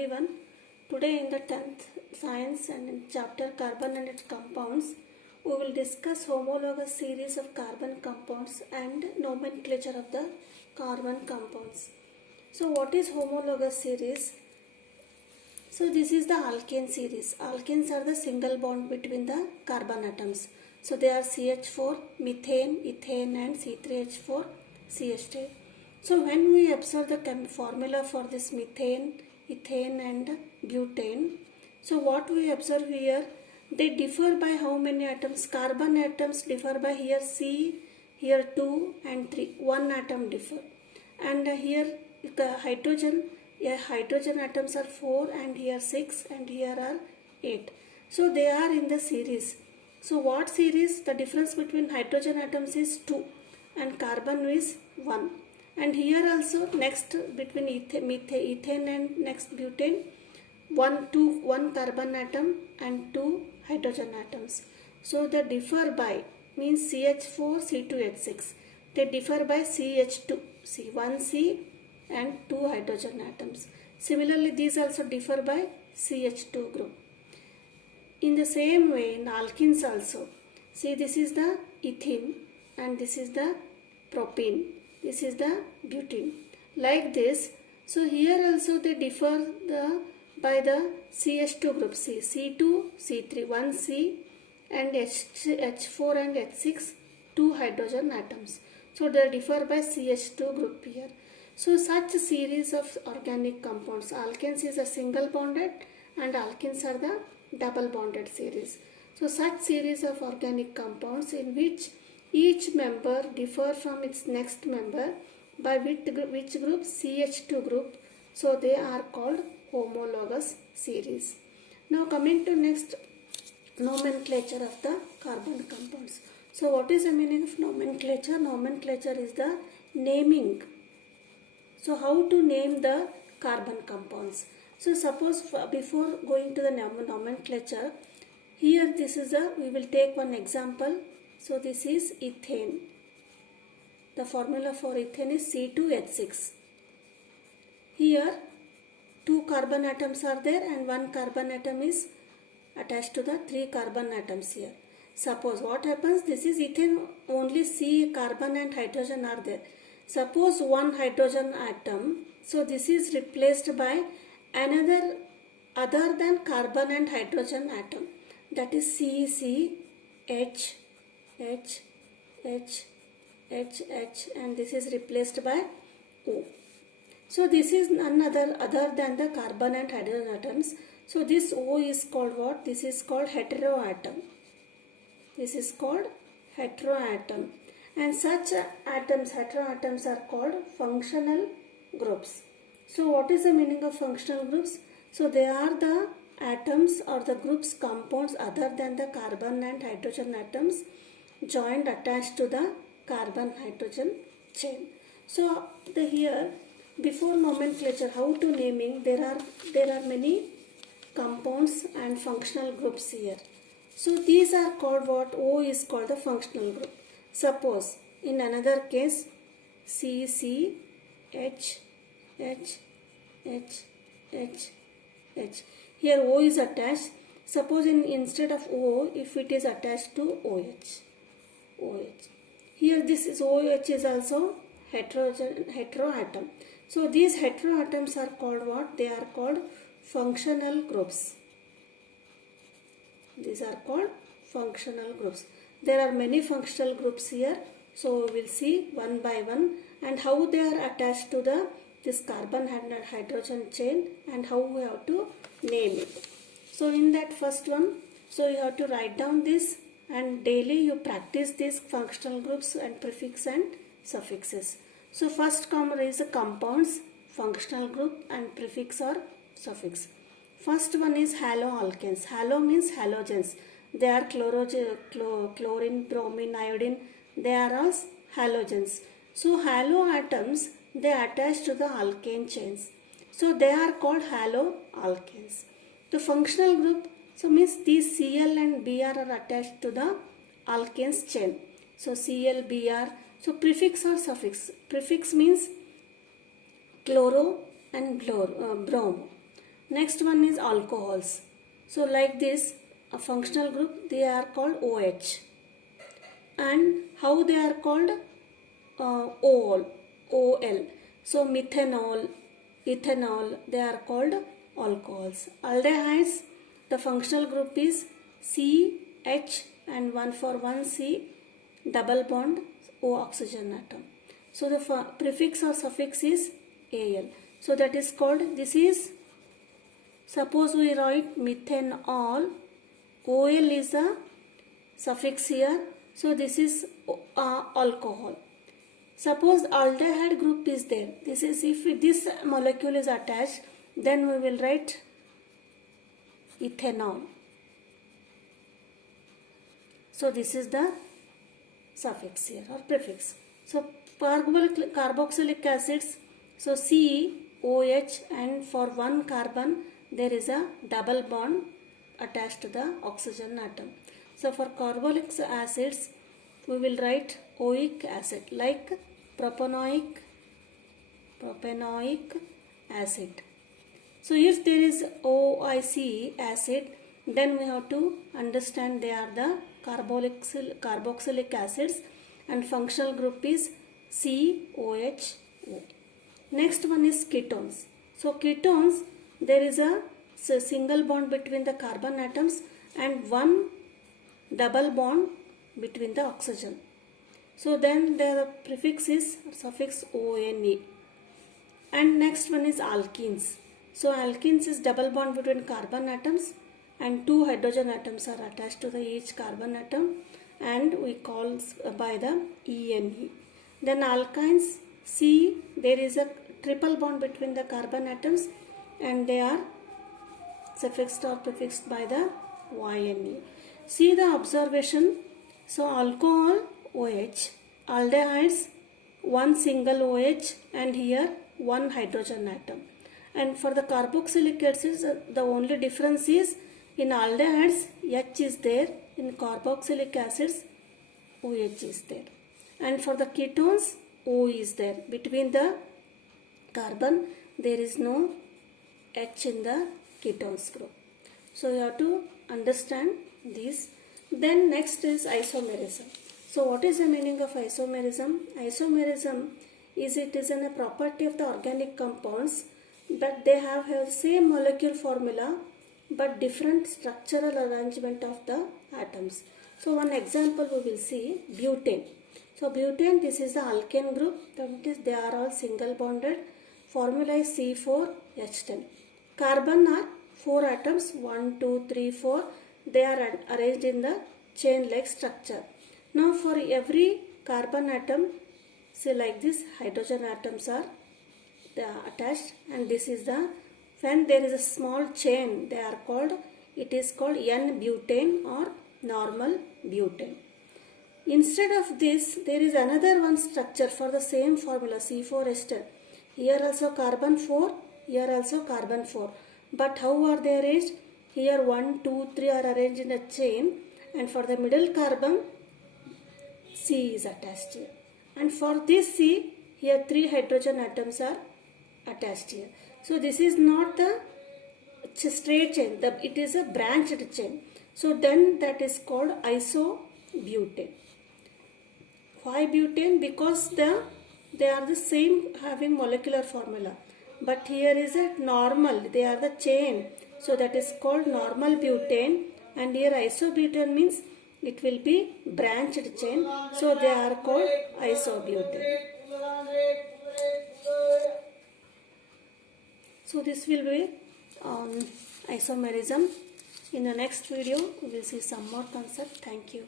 everyone. Today in the 10th Science and in chapter Carbon and its Compounds, we will discuss homologous series of carbon compounds and nomenclature of the carbon compounds. So what is homologous series? So this is the alkane series. Alkanes are the single bond between the carbon atoms. So they are CH4, methane, ethane and C3H4, CH3. So when we observe the formula for this methane, ethane and butane, so what we observe here, they differ by how many atoms? Carbon atoms differ by here C, here 2 and 3. One atom differ. And here the hydrogen atoms are 4 and here 6 and here are 8. So they are in the series. So what series? The difference between hydrogen atoms is 2 and carbon is 1. And here also next between ethane and next butane, one carbon atom and 2 hydrogen atoms. So they differ by means CH4, C2H6. They differ by CH2, C1C and 2 hydrogen atoms. Similarly, these also differ by CH2 group. In the same way, in alkenes also, see this is the ethene and this is the propene. This is the butene. Like this, so here also they differ by the CH2 group, C2, C3, 1C and H4 and H6, 2 hydrogen atoms. So they differ by CH2 group here. So such series of organic compounds, alkanes is a single bonded and alkenes are the double bonded series. So such series of organic compounds in which each member differ from its next member by which group? CH2 group. So they are called homologous series. Now coming to next nomenclature of the carbon compounds. So what is the meaning of nomenclature? Nomenclature is the naming. So how to name the carbon compounds? So suppose before going to the nomenclature, here this is we will take one example. So this is ethane. The formula for ethane is C2H6. Here 2 carbon atoms are there and 1 carbon atom is attached to the 3 carbon atoms here. Suppose what happens, this is ethane, only C carbon and hydrogen are there. Suppose 1 hydrogen atom, so this is replaced by another other than carbon and hydrogen atom, that is C, H, and this is replaced by O. So this is none other than the carbon and hydrogen atoms. So this O is called what? This is called heteroatom. This is called heteroatom. And such heteroatoms are called functional groups. So what is the meaning of functional groups? So they are the atoms or the groups compounds other than the carbon and hydrogen atoms joined attached to the carbon hydrogen chain. So here before nomenclature, how to naming, there are many compounds and functional groups here. So these are called what? O is called the functional group. Suppose in another case C, H. Here O is attached. Suppose instead of O, if it is attached to OH. Here this is OH is also heteroatom. So these heteroatoms are called what? They are called functional groups. These are called functional groups. There are many functional groups here. So we will see one by one and how they are attached to this carbon and hydrogen chain and how we have to name it. So in that first one, so you have to write down this and daily you practice these functional groups and prefix and suffixes. So first is the compounds, functional group and prefix or suffix. First one is haloalkanes. Halo means halogens. They are chlorine, bromine, iodine. They are all halogens. So haloatoms, they attach to the alkane chains. So they are called haloalkanes. The functional group, so means these Cl and Br are attached to the alkanes chain. So Cl, Br. So prefix or suffix. Prefix means chloro and bromo. Next one is alcohols. So like this, a functional group, they are called OH. And how they are called? OL. So methanol, ethanol, they are called alcohols. Aldehydes, the functional group is CH and 1 for 1 C, double bond O oxygen atom. So the prefix or suffix is Al. So that is called, this is, suppose we write methanol, OL is a suffix here. So this is alcohol. Suppose aldehyde group is there. This is, if this molecule is attached, then we will write ethanol. So this is the suffix here or prefix. So carboxylic acids, so COH, and for one carbon there is a double bond attached to the oxygen atom. So for carbolic acids we will write oic acid, like propanoic acid. So if there is OIC acid, then we have to understand they are the carboxylic acids and functional group is COHO. Next one is ketones. So ketones, there is a single bond between the carbon atoms and one double bond between the oxygen. So then the prefix is suffix ONE. And next one is alkenes. So alkenes is double bond between carbon atoms and two hydrogen atoms are attached to each carbon atom, and we call by the ENE. Then alkynes, C, there is a triple bond between the carbon atoms and they are suffixed or prefixed by the YNE. See the observation. So alcohol OH, aldehydes one single OH and here one hydrogen atom. And for the carboxylic acids, the only difference is in aldehydes H is there, in carboxylic acids OH is there. And for the ketones, O is there. Between the carbon there is no H in the ketones group. So you have to understand this. Then next is isomerism. So what is the meaning of isomerism? Isomerism is, it is a property of the organic compounds, but they have same molecule formula but different structural arrangement of the atoms. So one example we will see, butane. So butane, this is the alkane group, that is they are all single bonded. Formula is C4H10. Carbon are 4 atoms, 1, 2, 3, 4. They are arranged in the chain-like structure. Now for every carbon atom, say like this, hydrogen atoms are attached, and this is the, when there is a small chain, they are called, it is called N-butane or normal butane. Instead of this, there is another one structure for the same formula, C4H10. Here also carbon 4, here also carbon 4. But how are they arranged? Here 1, 2, 3 are arranged in a chain, and for the middle carbon, C is attached here. And for this C, here 3 hydrogen atoms are attached here. So this is not the straight chain, it is a branched chain. So then that is called isobutane. Why butane? Because they are the same having molecular formula. But here is a normal, they are the chain. So that is called normal butane, and here isobutane means it will be branched chain. So they are called isobutane. So this will be on isomerism. In the next video we will see some more concept. Thank you.